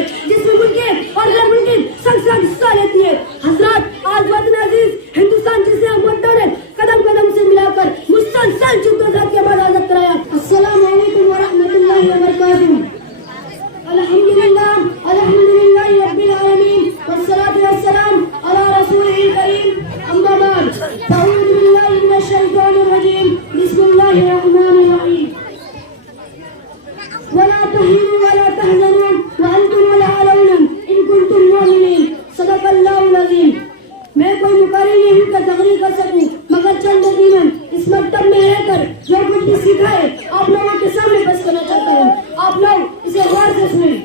है जिसमें मुल्की और गैर मुल्की संस्था हिस्सा लेती है। हजरत आज वतन अजीज हिंदुस्तान जिसे हम वतन है कदम कदम से मिलाकर मुसलसल जिद्दोजहद के बाद आजाद कराया। अस्सलाम वालेकुम व रहमतुल्लाहि व बरकातहू। अल्हम्दुलिल्लाह रब्बिल आलमीन वस्सलातु वस्सलाम अला रसूलिल करीम अम्मा बाद अऊज़ु बिल्लाहि मिनश शैतानिर रजीम बिस्मिल्लाहिर रहमानिर रहीम वला तहीनु वला तहज़नु व अंतुम अलअलौना इन कुंतुम मुमिनीन सदक़ल्लाहुल अज़ीम। मैं कोई मुकारी नहीं हूँ कि तकरीर कर सकूं, मगर चंद यकीनन इस मकतब में रहकर जो कुछ भी सीखा है आप लोगों के सामने पेश करना चाहता हूँ। आप लोग इसे गौर से सुनें।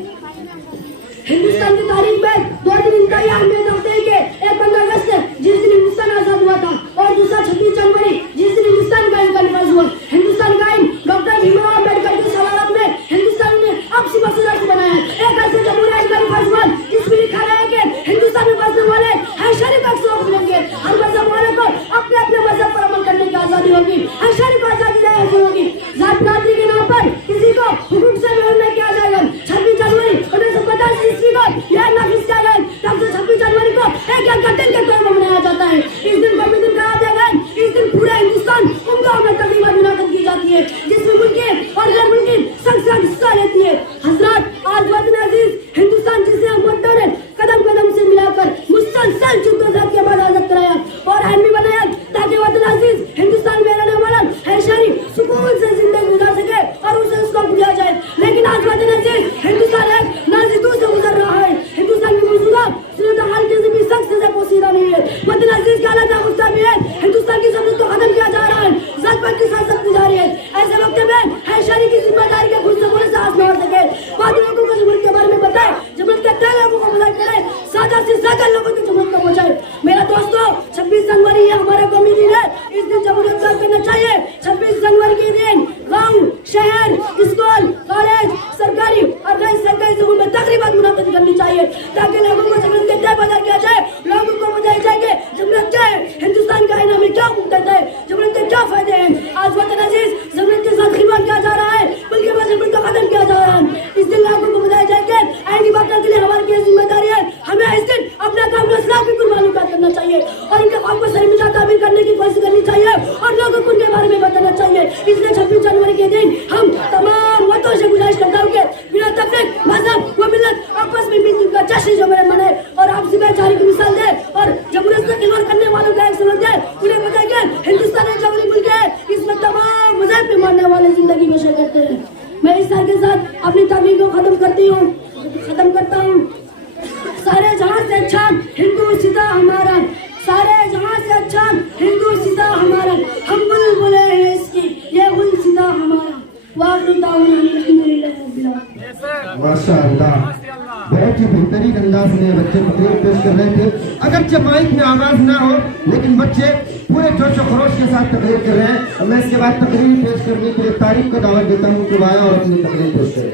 हिंदुस्तान की तारीख में दो दिन इनका यह अहमियत रखते हैं कि एक 15 अगस्त जिस दिन हिंदुस्तान आजाद हुआ था और दूसरा 26 जनवरी जिस दिन हिंदुस्तान का निकाल हुआ। हिंदुस्तान का आइन डॉक्टर भीमराव अम्बेडकर की सवालत में हिंदुस्तान ने आपसी मसला से बनाया है। एक ऐसे जमहूरिया का फर्जमान जिसमें लिखा है कि हिंदुस्तान में बसने वाले हर शरीफ को हक मिलेंगे, हर मजहब वाले को अपने अपने मजहब पर अमल करने की आजादी होगी, हर शरीफ को आजादी हासिल होगी। जात पात के नाम पर किसी को हुकूक से विरोध नहीं किया जाएगा। 26 जनवरी 1950 ईस्वी को यह नाफिज किया गया। तब से 26 जनवरी को एक दिन के तौर पर मनाया जाता है। इस दिन को भी दिन करार दिया गया। इस दिन पूरे हिंदुस्तान उमदा में तकरीबन मुनाक़िद की जाती है जिसमें मुल्की और गैर मुल्की संस्था हिस्सा लेती है। हजरत आज वतन अजीज हिंदुस्तान जिसे हम वतन है कदम कदम से मिलाकर मुसलसल जिद्दोजहद के बाद आजाद कराया और आइन भी बनाया ताकि वतन अजीज हिंदुस्तान में रहने वाला हर शरीफ सुकून से जिंदगी गुजार सके और उसे उसको दिया जाए। लेकिन आज वतन अजीज हिंदुस्तान एक नाज़िदू से गुजर रहा है। हिंदुस्तान की मौजूदा सूरत हाल किसी भी शख्स से पोशीदा नहीं है। वतन अजीज का हालत गुस्सा भी है। हिंदुस्तान की जरूरत को खत्म किया जा रहा है, ज़ात की सियासत गुजारी है। ऐसे वक्त में हर शरीफ की जिम्मेदारी के खुद से बोले साहस न हो सके। बाद लोगों को जमहूरियत के बारे में बताए, जमहूरियत के तय लोगों को बुलाए करे, ज्यादा से ज्यादा लोगों की जमहूरियत को पहुंचाए। मेरा दोस्तों 26 जनवरी ये हमारा कौमी दिन है। इस दिन जमहूरियत का करना चाहिए। 26 जनवरी के दिन गाँव, शहर, स्कूल, कॉलेज, सरकारी और गैर सरकारी स्कूल में तकरीबन मुनाक़िद करनी चाहिए ताकि लोगों को जमहूरियत के तय बता किया जाए। लोगों को बताया जाए कि जमहूरियत क्या है, हिंदुस्तान का आईना में क्या मुद्दत है, जमहूरियत के क्या फायदे हैं। आज वतन अजीज जमहूरियत के साथ खिलवाड़ किया जा रहा है, बल्कि जमहूरियत का खत्म किया जा रहा है। इस दिन लोगों को बताया जाए कि आईनी बातों के लिए हमारी जिम्मेदारी है। हमें इस दिन अपना काम की कुर्बानी करना चाहिए और इनके काम को सही में ताबीर करने की कोशिश करनी चाहिए और लोगों को उनके बारे में बताना चाहिए। इसलिए 26 जनवरी के दिन हम तमाम वतनों से गुजारिश करता हूँ कि बिना तफरीक, मजहब व मिल्लत आपस में मिलजुल कर जश्न जमहूरियत मनाए और आपसी भाईचारे की मिसाल दे और जमहूरियत से खिलवाड़ करने वालों का एक सबक दे। उन्हें बताए कि हिंदुस्तान एक जमहूरी मुल्क है, इसमें तमाम मजहब पे मानने वाले जिंदगी में शेयर करते हैं। मैं इस साल के साथ अपनी तकरीर को खत्म करता हूँ। सारे जहां से अच्छा हिंदू सीधा हमारा, सारे जहां से अच्छा हिंदू सीधा हमारा, हम बुलबुले हैं इसकी ये गुल सीधा हमारा। माशाअल्लाह, बहुत ही बेहतरीन अंदाज में बच्चे तकरीर पेश कर रहे थे। अगरचे माइक में आवाज ना हो लेकिन बच्चे पूरे जोश खरोश के साथ तकरीर कर रहे हैं। मैं इसके बाद तकरीर पेश करने के लिए तारीफ को दावत देता हूँ कि आया और अपनी तकरीर पेश करें।